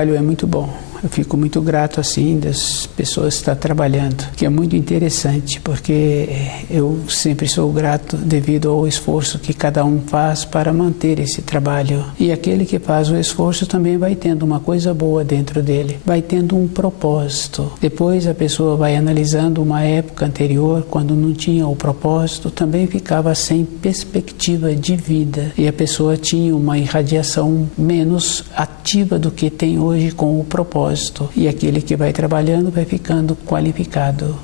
trabalho é muito bom. Eu fico muito grato assim das pessoas que estão trabalhando, que é muito interessante, porque eu sempre sou grato devido ao esforço que cada um faz para manter esse trabalho. E aquele que faz o esforço também vai tendo uma coisa boa dentro dele, vai tendo um propósito. Depois a pessoa vai analisando uma época anterior, quando não tinha o propósito, também ficava sem perspectiva de vida. E a pessoa tinha uma irradiação menos ativa do que tem hoje com o propósito. E aquele que vai trabalhando vai ficando qualificado.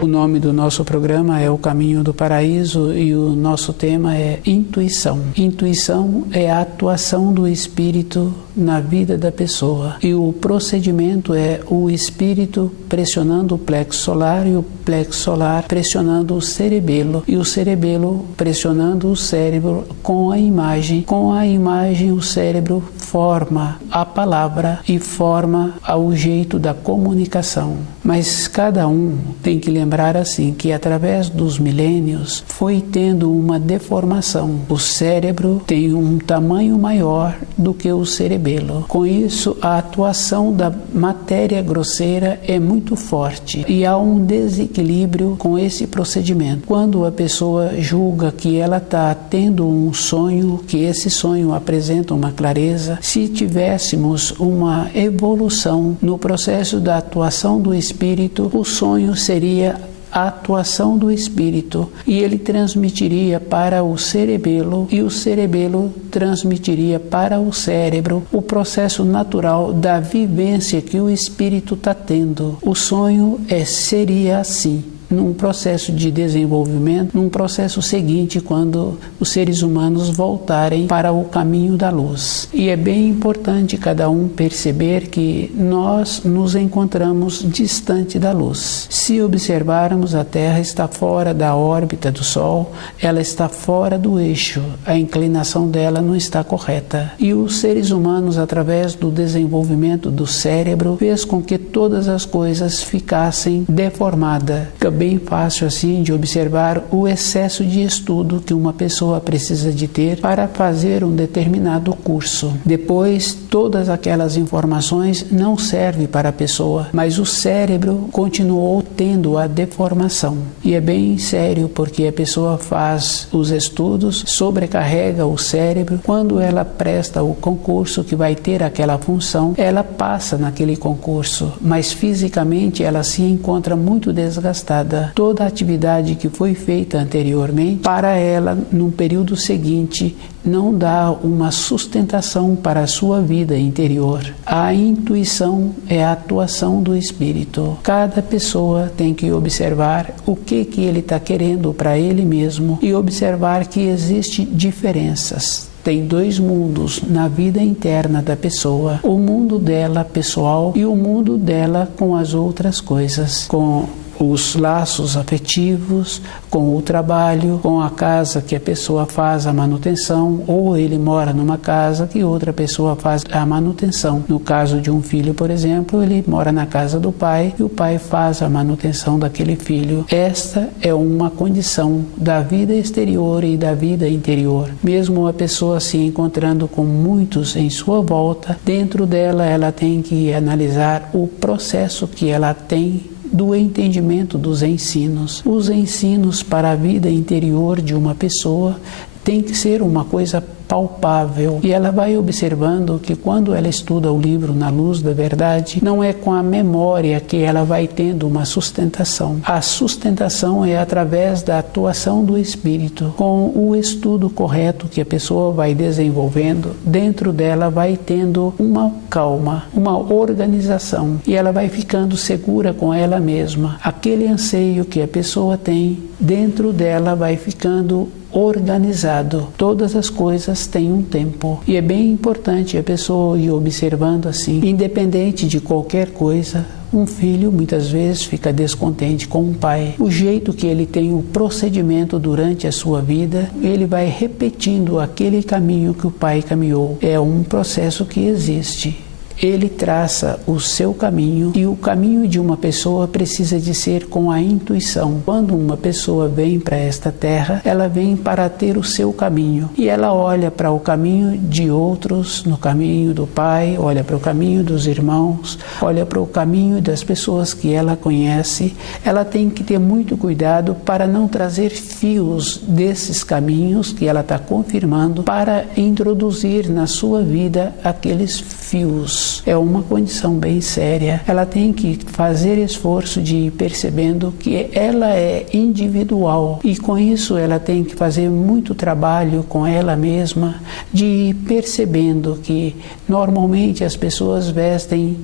O nome do nosso programa é O Caminho do Paraíso e o nosso tema é Intuição. Intuição é a atuação do espírito na vida da pessoa. E o procedimento é o espírito pressionando o plexo solar e o plexo solar pressionando o cerebelo e o cerebelo pressionando o cérebro com a imagem. Com a imagem o cérebro forma a palavra e forma o jeito da comunicação. Mas cada um tem que lembrar assim que através dos milênios foi tendo uma deformação. O cérebro tem um tamanho maior do que o cerebelo. Com isso, a atuação da matéria grosseira é muito forte e há um desequilíbrio com esse procedimento. Quando a pessoa julga que ela está tendo um sonho, que esse sonho apresenta uma clareza, se tivéssemos uma evolução no processo da atuação do espírito, o sonho seria a atuação do espírito e ele transmitiria para o cerebelo e o cerebelo transmitiria para o cérebro o processo natural da vivência que o espírito está tendo. O sonho seria assim. Num processo de desenvolvimento, num processo seguinte, quando os seres humanos voltarem para o caminho da luz. E é bem importante cada um perceber que nós nos encontramos distante da luz. Se observarmos, a Terra está fora da órbita do Sol, ela está fora do eixo, a inclinação dela não está correta. E os seres humanos, através do desenvolvimento do cérebro, fez com que todas as coisas ficassem deformadas. Bem fácil assim de observar o excesso de estudo que uma pessoa precisa de ter para fazer um determinado curso. Depois, todas aquelas informações não servem para a pessoa, mas o cérebro continuou tendo a deformação. E é bem sério porque a pessoa faz os estudos, sobrecarrega o cérebro. Quando ela presta o concurso que vai ter aquela função, ela passa naquele concurso, mas fisicamente ela se encontra muito desgastada. Toda a atividade que foi feita anteriormente, para ela, no período seguinte, não dá uma sustentação para a sua vida interior. A intuição é a atuação do espírito. Cada pessoa tem que observar o que ele está querendo para ele mesmo e observar que existem diferenças. Tem dois mundos na vida interna da pessoa, o mundo dela pessoal e o mundo dela com as outras coisas, com os laços afetivos, com o trabalho, com a casa que a pessoa faz a manutenção, ou ele mora numa casa que outra pessoa faz a manutenção. No caso de um filho, por exemplo, ele mora na casa do pai e o pai faz a manutenção daquele filho. Esta é uma condição da vida exterior e da vida interior. Mesmo a pessoa se encontrando com muitos em sua volta, dentro dela ela tem que analisar o processo que ela tem do entendimento dos ensinos. Os ensinos para a vida interior de uma pessoa tem que ser uma coisa palpável. E ela vai observando que quando ela estuda o livro Na Luz da Verdade, não é com a memória que ela vai tendo uma sustentação. A sustentação é através da atuação do espírito. Com o estudo correto que a pessoa vai desenvolvendo, dentro dela vai tendo uma calma, uma organização. E ela vai ficando segura com ela mesma. Aquele anseio que a pessoa tem, dentro dela vai ficando organizado. Todas as coisas têm um tempo e é bem importante a pessoa ir observando assim, independente de qualquer coisa, Um filho muitas vezes fica descontente com o pai. O jeito que ele tem o procedimento durante a sua vida, ele vai repetindo aquele caminho que o pai caminhou. É um processo que existe. Ele traça o seu caminho e o caminho de uma pessoa precisa de ser com a intuição. Quando uma pessoa vem para esta terra, ela vem para ter o seu caminho e ela olha para o caminho de outros, no caminho do pai, olha para o caminho dos irmãos, olha para o caminho das pessoas que ela conhece. Ela tem que ter muito cuidado para não trazer fios desses caminhos que ela está confirmando para introduzir na sua vida aqueles fios. É uma condição bem séria. Ela tem que fazer esforço de ir percebendo que ela é individual e com isso ela tem que fazer muito trabalho com ela mesma de ir percebendo que normalmente as pessoas vestem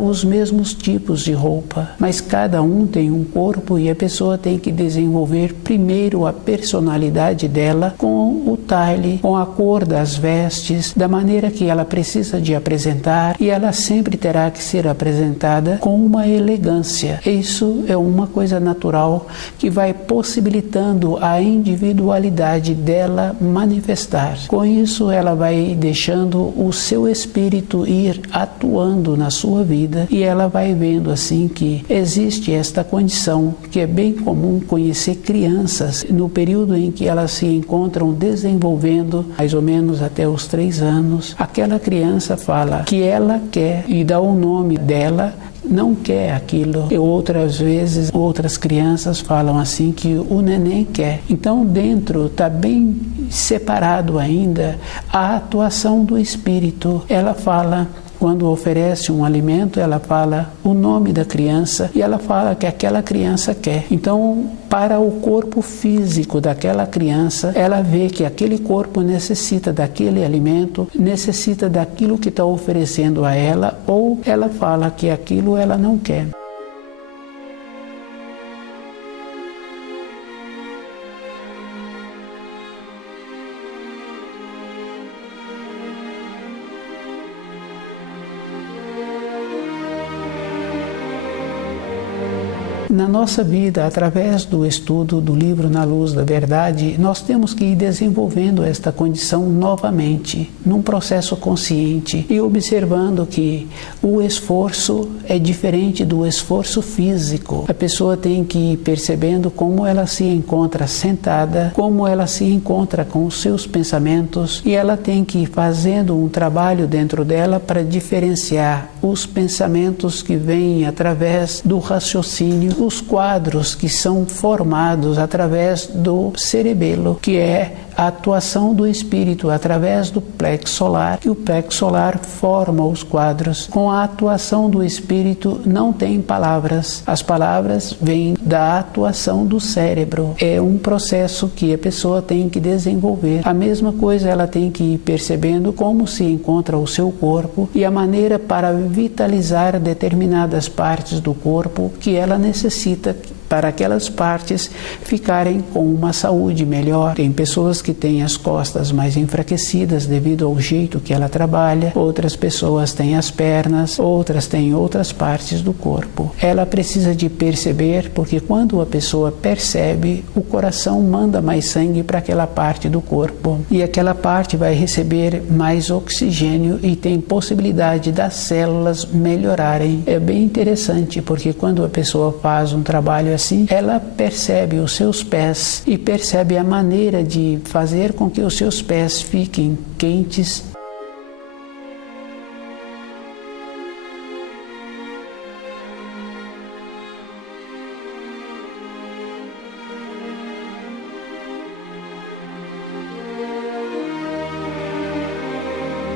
os mesmos tipos de roupa, mas cada um tem um corpo e a pessoa tem que desenvolver primeiro a personalidade dela com o taille, com a cor das vestes, da maneira que ela precisa de apresentar e ela sempre terá que ser apresentada com uma elegância. Isso é uma coisa natural que vai possibilitando a individualidade dela manifestar. Com isso, ela vai deixando o seu espírito ir atuando na sua vida e ela vai vendo assim que existe esta condição que é bem comum conhecer crianças no período em que elas se encontram desenvolvendo, mais ou menos até os 3 anos. Aquela criança fala que ela quer e dá o nome dela, não quer aquilo. E outras vezes, outras crianças falam assim que o neném quer. Então dentro está bem separado ainda a atuação do espírito. Ela fala, quando oferece um alimento, ela fala o nome da criança e ela fala que aquela criança quer. Então, para o corpo físico daquela criança, ela vê que aquele corpo necessita daquele alimento, necessita daquilo que está oferecendo a ela, ou ela fala que aquilo ela não quer. Na nossa vida, através do estudo do livro Na Luz da Verdade, nós temos que ir desenvolvendo esta condição novamente, num processo consciente e observando que o esforço é diferente do esforço físico. A pessoa tem que ir percebendo como ela se encontra sentada, como ela se encontra com os seus pensamentos e ela tem que ir fazendo um trabalho dentro dela para diferenciar os pensamentos que vêm através do raciocínio, os quadros que são formados através do cerebelo, que é a atuação do espírito através do plexo solar, e o plexo solar forma os quadros. Com a atuação do espírito não tem palavras. As palavras vêm da atuação do cérebro. É um processo que a pessoa tem que desenvolver. A mesma coisa ela tem que ir percebendo como se encontra o seu corpo e a maneira para vitalizar determinadas partes do corpo que ela necessita para aquelas partes ficarem com uma saúde melhor. Tem pessoas que têm as costas mais enfraquecidas devido ao jeito que ela trabalha, outras pessoas têm as pernas, outras têm outras partes do corpo. Ela precisa de perceber, porque quando a pessoa percebe, o coração manda mais sangue para aquela parte do corpo e aquela parte vai receber mais oxigênio e tem possibilidade das células melhorarem. É bem interessante, porque quando a pessoa faz um trabalho assim, ela percebe os seus pés e percebe a maneira de fazer com que os seus pés fiquem quentes.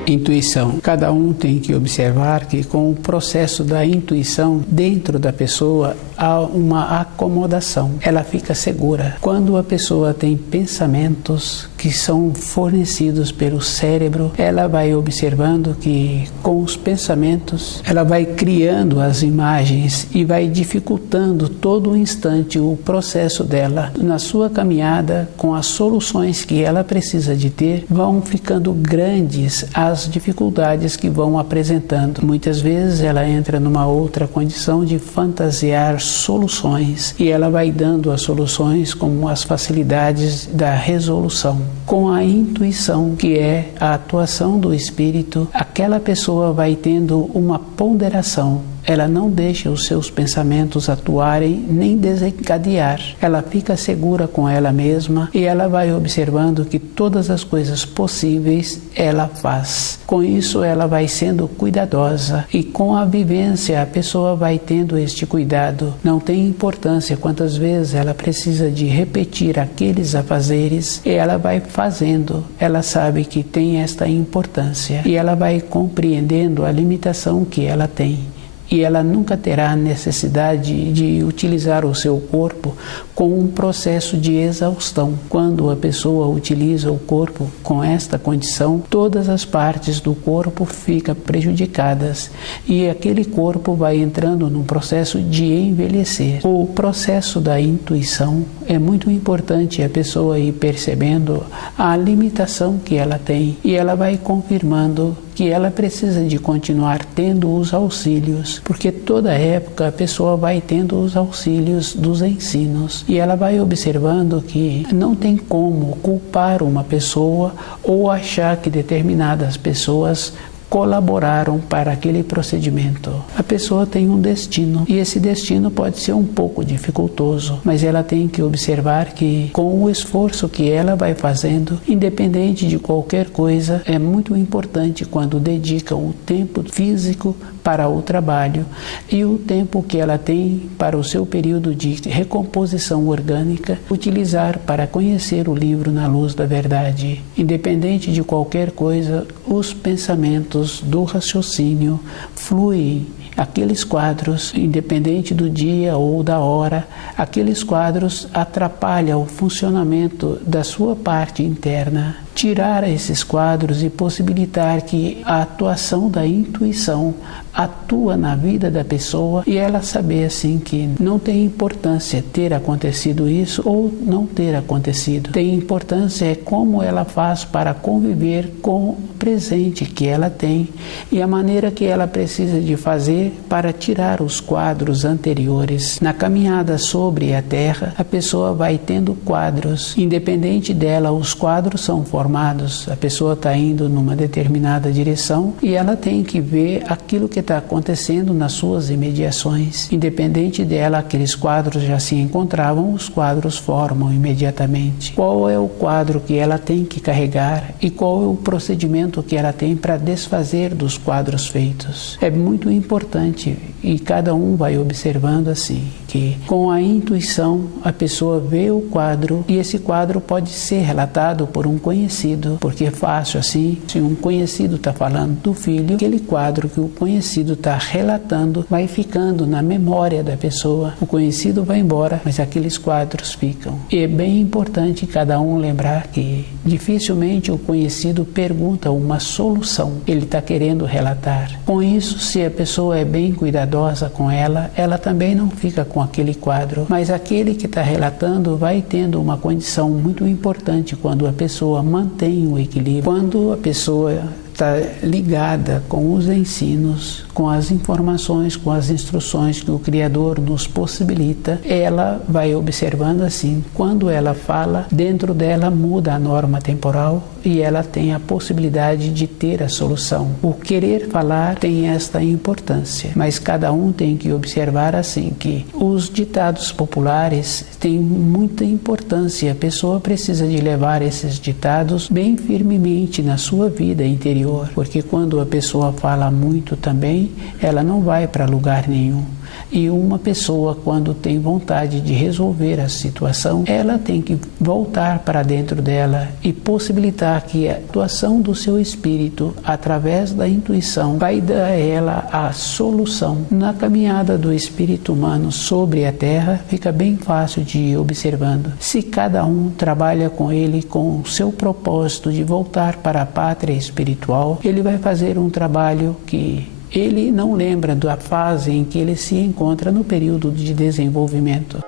Intuição. Cada um tem que observar que com o processo da intuição dentro da pessoa há uma acomodação, ela fica segura. Quando a pessoa tem pensamentos que são fornecidos pelo cérebro, ela vai observando que com os pensamentos ela vai criando as imagens e vai dificultando todo o instante o processo dela na sua caminhada com as soluções que ela precisa de ter. Vão ficando grandes as dificuldades que vão apresentando. Muitas vezes ela entra numa outra condição de fantasiar soluções e ela vai dando as soluções com as facilidades da resolução. Com a intuição, que é a atuação do espírito, aquela pessoa vai tendo uma ponderação. Ela não deixa os seus pensamentos atuarem nem desencadear. Ela fica segura com ela mesma e ela vai observando que todas as coisas possíveis ela faz. Com isso ela vai sendo cuidadosa e com a vivência a pessoa vai tendo este cuidado. Não tem importância quantas vezes ela precisa de repetir aqueles afazeres e ela vai fazendo. Ela sabe que tem esta importância e ela vai compreendendo a limitação que ela tem. E ela nunca terá necessidade de utilizar o seu corpo com um processo de exaustão. Quando a pessoa utiliza o corpo com esta condição, todas as partes do corpo ficam prejudicadas e aquele corpo vai entrando num processo de envelhecer. O processo da intuição é muito importante a pessoa ir percebendo a limitação que ela tem e ela vai confirmando que ela precisa de continuar tendo os auxílios, porque toda época a pessoa vai tendo os auxílios dos ensinos e ela vai observando que não tem como culpar uma pessoa ou achar que determinadas pessoas colaboraram para aquele procedimento. A pessoa tem um destino e esse destino pode ser um pouco dificultoso, mas ela tem que observar que com o esforço que ela vai fazendo, independente de qualquer coisa, é muito importante quando dedica o tempo físico para o trabalho e o tempo que ela tem para o seu período de recomposição orgânica, utilizar para conhecer o livro Na Luz da Verdade. Independente de qualquer coisa, os pensamentos do raciocínio fluem. Aqueles quadros, independente do dia ou da hora, aqueles quadros atrapalham o funcionamento da sua parte interna. Tirar esses quadros e possibilitar que a atuação da intuição atua na vida da pessoa e ela saber assim que não tem importância ter acontecido isso ou não ter acontecido. Tem importância é como ela faz para conviver com o presente que ela tem e a maneira que ela precisa de fazer para tirar os quadros anteriores. Na caminhada sobre a Terra, a pessoa vai tendo quadros. Independente dela, os quadros são formados. A pessoa está indo numa determinada direção e ela tem que ver aquilo que está acontecendo nas suas imediações. Independente dela, aqueles quadros já se encontravam, os quadros formam imediatamente. Qual é o quadro que ela tem que carregar e qual é o procedimento que ela tem para desfazer dos quadros feitos? É muito importante e cada um vai observando assim, que com a intuição a pessoa vê o quadro e esse quadro pode ser relatado por um conhecido, porque é fácil assim, se um conhecido está falando do filho, aquele quadro que o conhecido está relatando vai ficando na memória da pessoa. O conhecido vai embora, mas aqueles quadros ficam. E é bem importante cada um lembrar que dificilmente o conhecido pergunta uma solução, ele está querendo relatar. Com isso, se a pessoa é bem cuidadosa com ela, ela também não fica com aquele quadro, mas aquele que está relatando vai tendo uma condição muito importante quando a pessoa mantém o equilíbrio, quando a pessoa está ligada com os ensinos, com as informações, com as instruções que o Criador nos possibilita, ela vai observando assim, quando ela fala, dentro dela muda a norma temporal e ela tem a possibilidade de ter a solução. O querer falar tem esta importância, mas cada um tem que observar assim que os ditados populares têm muita importância. A pessoa precisa de levar esses ditados bem firmemente na sua vida interior, porque quando a pessoa fala muito também, ela não vai para lugar nenhum. E uma pessoa, quando tem vontade de resolver a situação, ela tem que voltar para dentro dela e possibilitar que a atuação do seu espírito, através da intuição, vai dar a ela a solução. Na caminhada do espírito humano sobre a Terra, fica bem fácil de ir observando. Se cada um trabalha com ele com o seu propósito de voltar para a pátria espiritual, ele vai fazer um trabalho que ele não lembra da fase em que ele se encontra no período de desenvolvimento.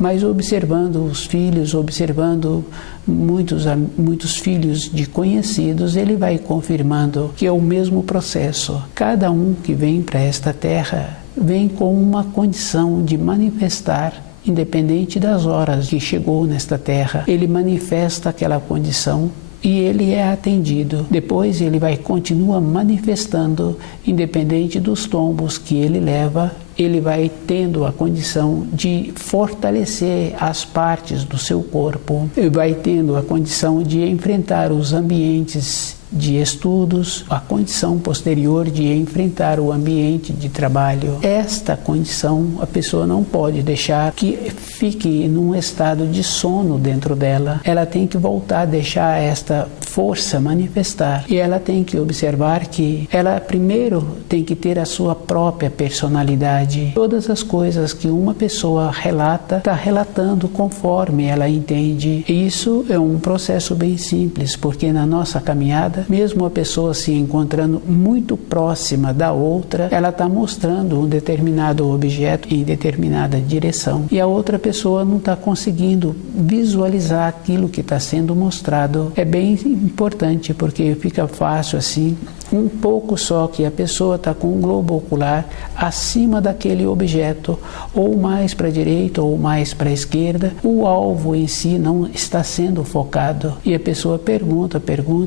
Mas observando os filhos, observando muitos filhos de conhecidos, ele vai confirmando que é o mesmo processo. Cada um que vem para esta terra vem com uma condição de manifestar, independente das horas que chegou nesta terra. Ele manifesta aquela condição e ele é atendido. Depois ele continua manifestando, independente dos tombos que ele leva. Ele vai tendo a condição de fortalecer as partes do seu corpo. Ele vai tendo a condição de enfrentar os ambientes de estudos, a condição posterior de enfrentar o ambiente de trabalho. Esta condição a pessoa não pode deixar que fique num estado de sono dentro dela. Ela tem que voltar a deixar esta força manifestar. E ela tem que observar que ela primeiro tem que ter a sua própria personalidade. Todas as coisas que uma pessoa relata, está relatando conforme ela entende. E isso é um processo bem simples, porque na nossa caminhada, mesmo a pessoa se encontrando muito próxima da outra, ela está mostrando um determinado objeto em determinada direção. E a outra pessoa não está conseguindo visualizar aquilo que está sendo mostrado. É bem importante, porque fica fácil assim, um pouco só que a pessoa está com o globo ocular acima daquele objeto, ou mais para a direita ou mais para a esquerda, o alvo em si não está sendo focado. E a pessoa pergunta,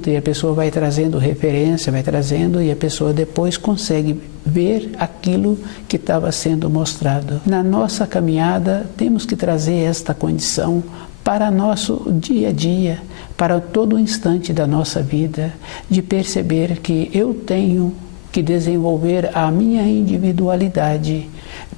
e a pessoa vai trazendo referência, vai trazendo, e a pessoa depois consegue ver aquilo que estava sendo mostrado. Na nossa caminhada, temos que trazer esta condição para nosso dia a dia, para todo instante da nossa vida, de perceber que eu tenho que desenvolver a minha individualidade.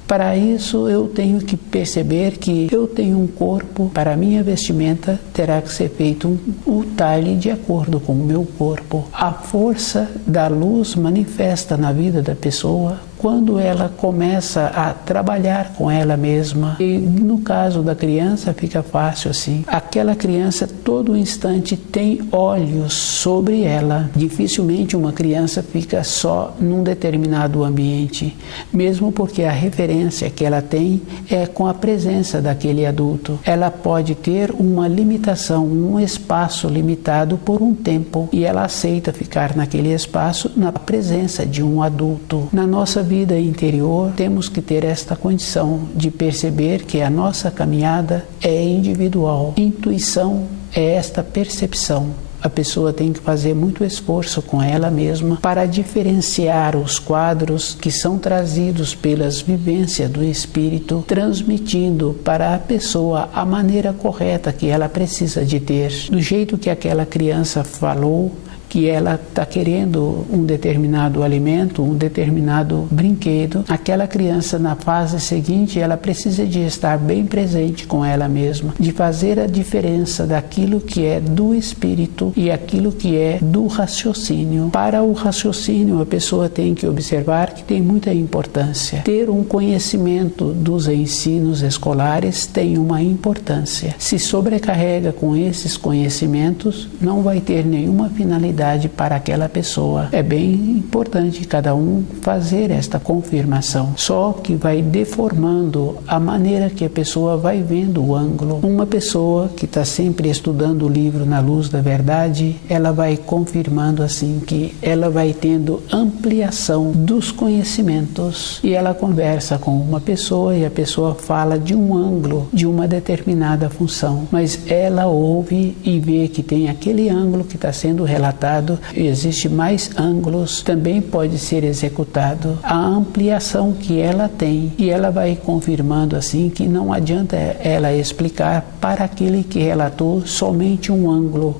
Para isso eu tenho que perceber que eu tenho um corpo, para a minha vestimenta terá que ser feito um talhe de acordo com o meu corpo. A força da luz manifesta na vida da pessoa quando ela começa a trabalhar com ela mesma. E no caso da criança fica fácil assim. Aquela criança todo instante tem olhos sobre ela. Dificilmente uma criança fica só num determinado ambiente, mesmo porque a referência que ela tem é com a presença daquele adulto. Ela pode ter uma limitação, um espaço limitado por um tempo, e ela aceita ficar naquele espaço na presença de um adulto. Na nossa vida interior, temos que ter esta condição de perceber que a nossa caminhada é individual. Intuição é esta percepção. A pessoa tem que fazer muito esforço com ela mesma para diferenciar os quadros que são trazidos pelas vivências do espírito, transmitindo para a pessoa a maneira correta que ela precisa de ter. Do jeito que aquela criança falou, que ela está querendo um determinado alimento, um determinado brinquedo, aquela criança na fase seguinte, ela precisa de estar bem presente com ela mesma, de fazer a diferença daquilo que é do espírito e aquilo que é do raciocínio. Para o raciocínio, a pessoa tem que observar que tem muita importância. Ter um conhecimento dos ensinos escolares tem uma importância. Se sobrecarrega com esses conhecimentos, não vai ter nenhuma finalidade para aquela pessoa. É bem importante cada um fazer esta confirmação. Só que vai deformando a maneira que a pessoa vai vendo o ângulo. Uma pessoa que está sempre estudando o livro Na Luz da Verdade, ela vai confirmando assim que ela vai tendo ampliação dos conhecimentos, e ela conversa com uma pessoa e a pessoa fala de um ângulo, de uma determinada função, mas ela ouve e vê que tem aquele ângulo que está sendo relatado executado, existe mais ângulos, também pode ser executado. A ampliação que ela tem, e ela vai confirmando assim que não adianta ela explicar para aquele que relatou somente um ângulo.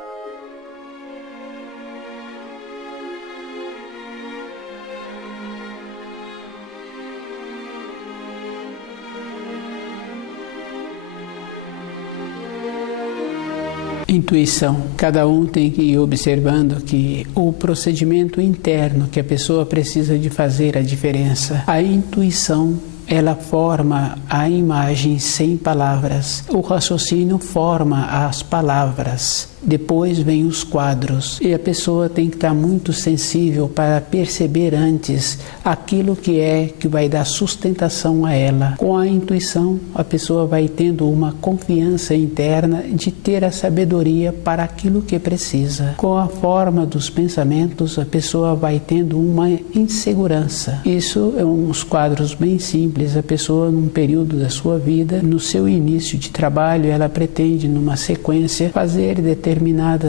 Intuição. Cada um tem que ir observando que o procedimento interno que a pessoa precisa de fazer a diferença. A intuição, ela forma a imagem sem palavras. O raciocínio forma as palavras. Depois vem os quadros e a pessoa tem que estar muito sensível para perceber antes aquilo que vai dar sustentação a ela. Com a intuição, a pessoa vai tendo uma confiança interna de ter a sabedoria para aquilo que precisa. Com a forma dos pensamentos, a pessoa vai tendo uma insegurança. Isso é uns quadros bem simples. A pessoa, num período da sua vida, no seu início de trabalho, ela pretende, numa sequência, fazer determinadas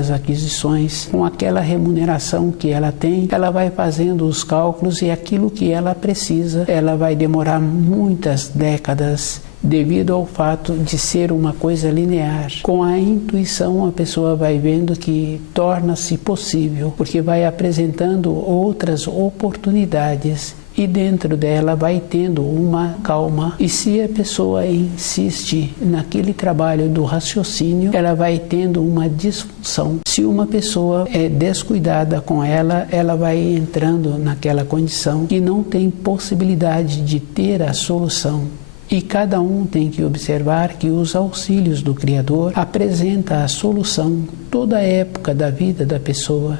aquisições. Com aquela remuneração que ela tem, ela vai fazendo os cálculos e aquilo que ela precisa, ela vai demorar muitas décadas devido ao fato de ser uma coisa linear. Com a intuição, a pessoa vai vendo que torna-se possível, porque vai apresentando outras oportunidades e dentro dela vai tendo uma calma. E se a pessoa insiste naquele trabalho do raciocínio, ela vai tendo uma disfunção. Se uma pessoa é descuidada com ela, ela vai entrando naquela condição que não tem possibilidade de ter a solução. E cada um tem que observar que os auxílios do Criador apresentam a solução toda a época da vida da pessoa.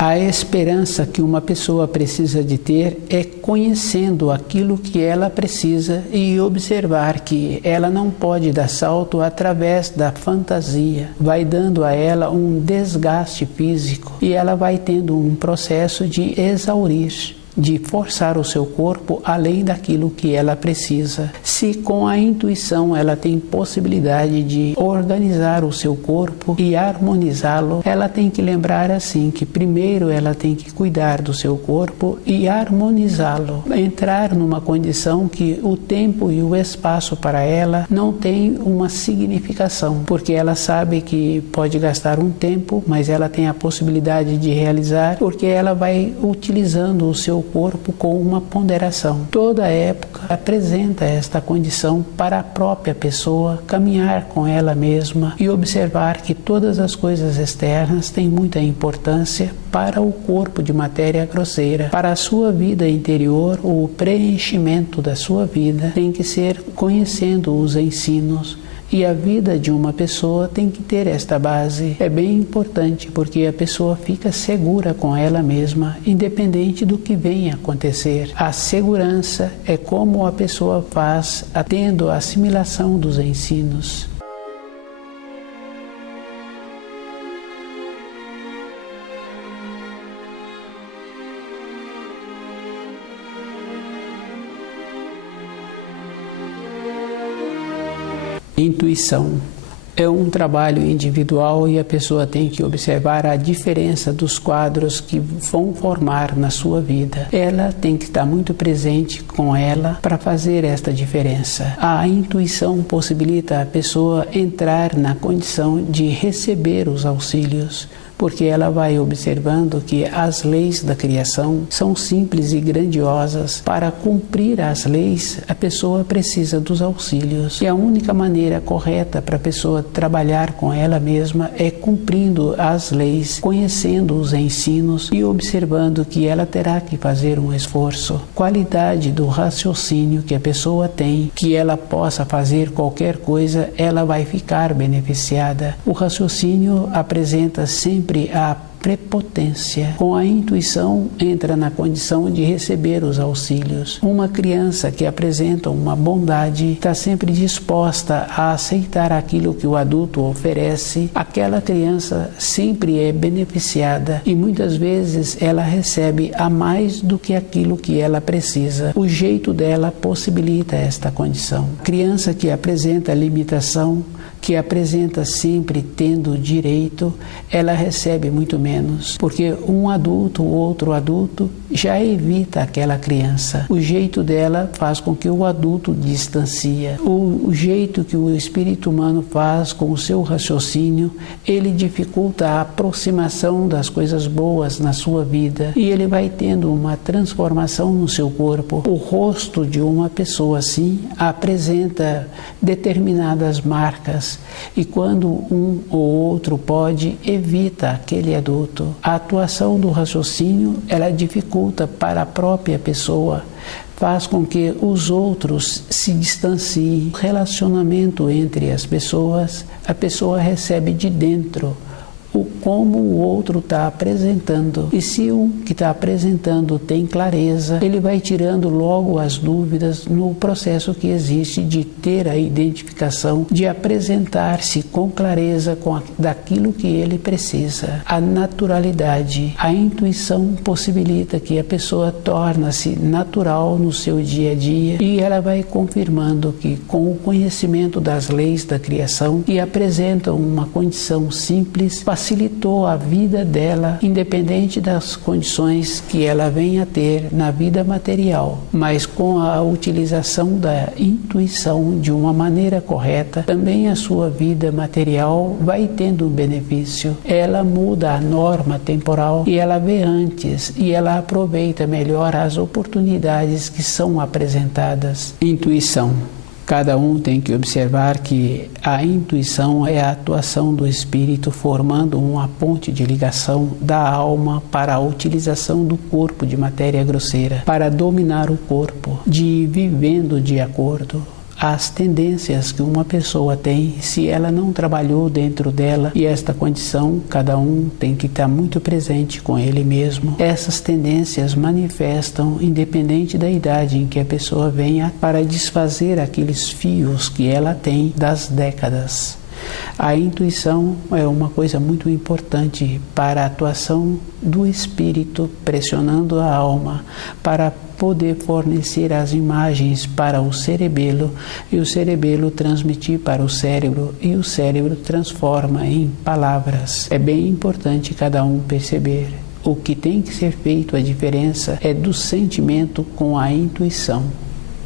A esperança que uma pessoa precisa de ter é conhecendo aquilo que ela precisa e observar que ela não pode dar salto através da fantasia. Vai dando a ela um desgaste físico e ela vai tendo um processo de exaurir, de forçar o seu corpo além daquilo que ela precisa. Se com a intuição ela tem possibilidade de organizar o seu corpo e harmonizá-lo, ela tem que lembrar assim que primeiro ela tem que cuidar do seu corpo e harmonizá-lo. Entrar numa condição que o tempo e o espaço para ela não tem uma significação, porque ela sabe que pode gastar um tempo, mas ela tem a possibilidade de realizar, porque ela vai utilizando o seu corpo com uma ponderação. Toda época apresenta esta condição para a própria pessoa caminhar com ela mesma e observar que todas as coisas externas têm muita importância para o corpo de matéria grosseira. Para a sua vida interior, o preenchimento da sua vida tem que ser conhecendo os ensinos. E a vida de uma pessoa tem que ter esta base. É bem importante porque a pessoa fica segura com ela mesma, independente do que venha acontecer. A segurança é como a pessoa faz, tendo a assimilação dos ensinos. Intuição é um trabalho individual e a pessoa tem que observar a diferença dos quadros que vão formar na sua vida. Ela tem que estar muito presente com ela para fazer esta diferença. A intuição possibilita a pessoa entrar na condição de receber os auxílios, porque ela vai observando que as leis da criação são simples e grandiosas. Para cumprir as leis, a pessoa precisa dos auxílios. E a única maneira correta para a pessoa trabalhar com ela mesma é cumprindo as leis, conhecendo os ensinos e observando que ela terá que fazer um esforço. Qualidade do raciocínio que a pessoa tem, que ela possa fazer qualquer coisa, ela vai ficar beneficiada. O raciocínio apresenta sempre a prepotência. Com a intuição, entra na condição de receber os auxílios. Uma criança que apresenta uma bondade está sempre disposta a aceitar aquilo que o adulto oferece. Aquela criança sempre é beneficiada e muitas vezes ela recebe a mais do que aquilo que ela precisa. O jeito dela possibilita esta condição. Criança que apresenta limitação, que apresenta sempre tendo direito, ela recebe muito menos, porque um adulto, outro adulto, já evita aquela criança. O jeito dela faz com que o adulto distancia. O jeito que o espírito humano faz com o seu raciocínio, ele dificulta a aproximação das coisas boas na sua vida e ele vai tendo uma transformação no seu corpo. O rosto de uma pessoa assim apresenta determinadas marcas e quando um ou outro pode, evita aquele adulto. A atuação do raciocínio, ela dificulta para a própria pessoa, faz com que os outros se distanciem. O relacionamento entre as pessoas, a pessoa recebe de dentro como o outro está apresentando. E se o que está apresentando tem clareza, ele vai tirando logo as dúvidas no processo que existe de ter a identificação, de apresentar-se com clareza daquilo que ele precisa. A naturalidade, a intuição possibilita que a pessoa torna-se natural no seu dia a dia e ela vai confirmando que com o conhecimento das leis da criação que apresentam uma condição simples, facilitou a vida dela, independente das condições que ela venha a ter na vida material. Mas com a utilização da intuição de uma maneira correta, também a sua vida material vai tendo um benefício. Ela muda a norma temporal e ela vê antes e ela aproveita melhor as oportunidades que são apresentadas. Intuição. Cada um tem que observar que a intuição é a atuação do espírito formando uma ponte de ligação da alma para a utilização do corpo de matéria grosseira, para dominar o corpo, de vivendo de acordo as tendências que uma pessoa tem, se ela não trabalhou dentro dela, e esta condição, cada um tem que estar muito presente com ele mesmo. Essas tendências manifestam, independente da idade em que a pessoa venha, para desfazer aqueles fios que ela tem das décadas. A intuição é uma coisa muito importante para a atuação do espírito, pressionando a alma, para poder fornecer as imagens para o cerebelo e o cerebelo transmitir para o cérebro e o cérebro transforma em palavras. É bem importante cada um perceber. O que tem que ser feito, a diferença é do sentimento com a intuição.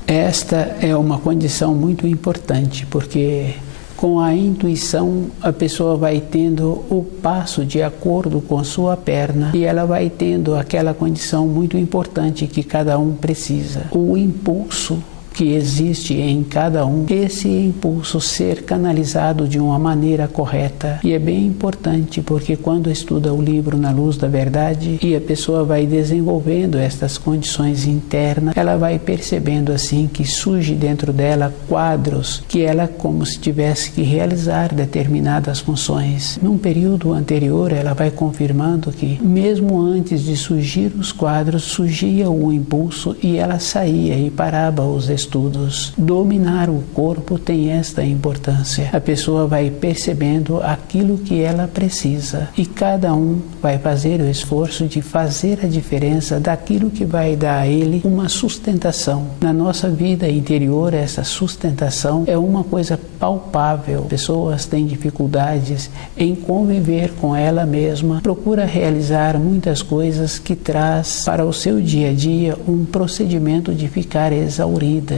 Esta é uma condição muito importante, porque com a intuição, a pessoa vai tendo o passo de acordo com sua perna e ela vai tendo aquela condição muito importante que cada um precisa. O impulso que existe em cada um, esse impulso ser canalizado de uma maneira correta. E é bem importante porque quando estuda o livro Na Luz da Verdade e a pessoa vai desenvolvendo estas condições internas, ela vai percebendo assim que surge dentro dela quadros que ela como se tivesse que realizar determinadas funções. Num período anterior, ela vai confirmando que mesmo antes de surgir os quadros, surgia o impulso e ela saía e parava os estudos. Dominar o corpo tem esta importância. A pessoa vai percebendo aquilo que ela precisa e cada um vai fazer o esforço de fazer a diferença daquilo que vai dar a ele uma sustentação. Na nossa vida interior, essa sustentação é uma coisa palpável. Pessoas têm dificuldades em conviver com ela mesma, procura realizar muitas coisas que traz para o seu dia a dia um procedimento de ficar exaurida,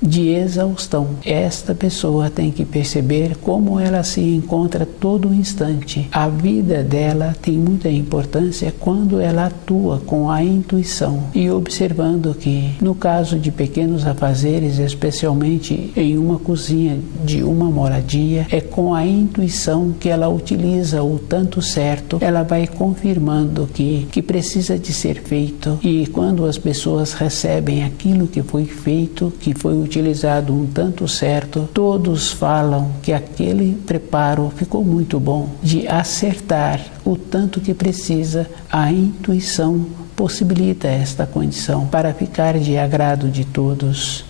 de exaustão. Esta pessoa tem que perceber como ela se encontra todo instante. A vida dela tem muita importância quando ela atua com a intuição e observando que, no caso de pequenos afazeres, especialmente em uma cozinha de uma moradia, é com a intuição que ela utiliza o tanto certo, ela vai confirmando que precisa de ser feito e quando as pessoas recebem aquilo que foi feito, que foi utilizado um tanto certo, todos falam que aquele preparo ficou muito bom. De acertar o tanto que precisa, a intuição possibilita esta condição para ficar de agrado de todos.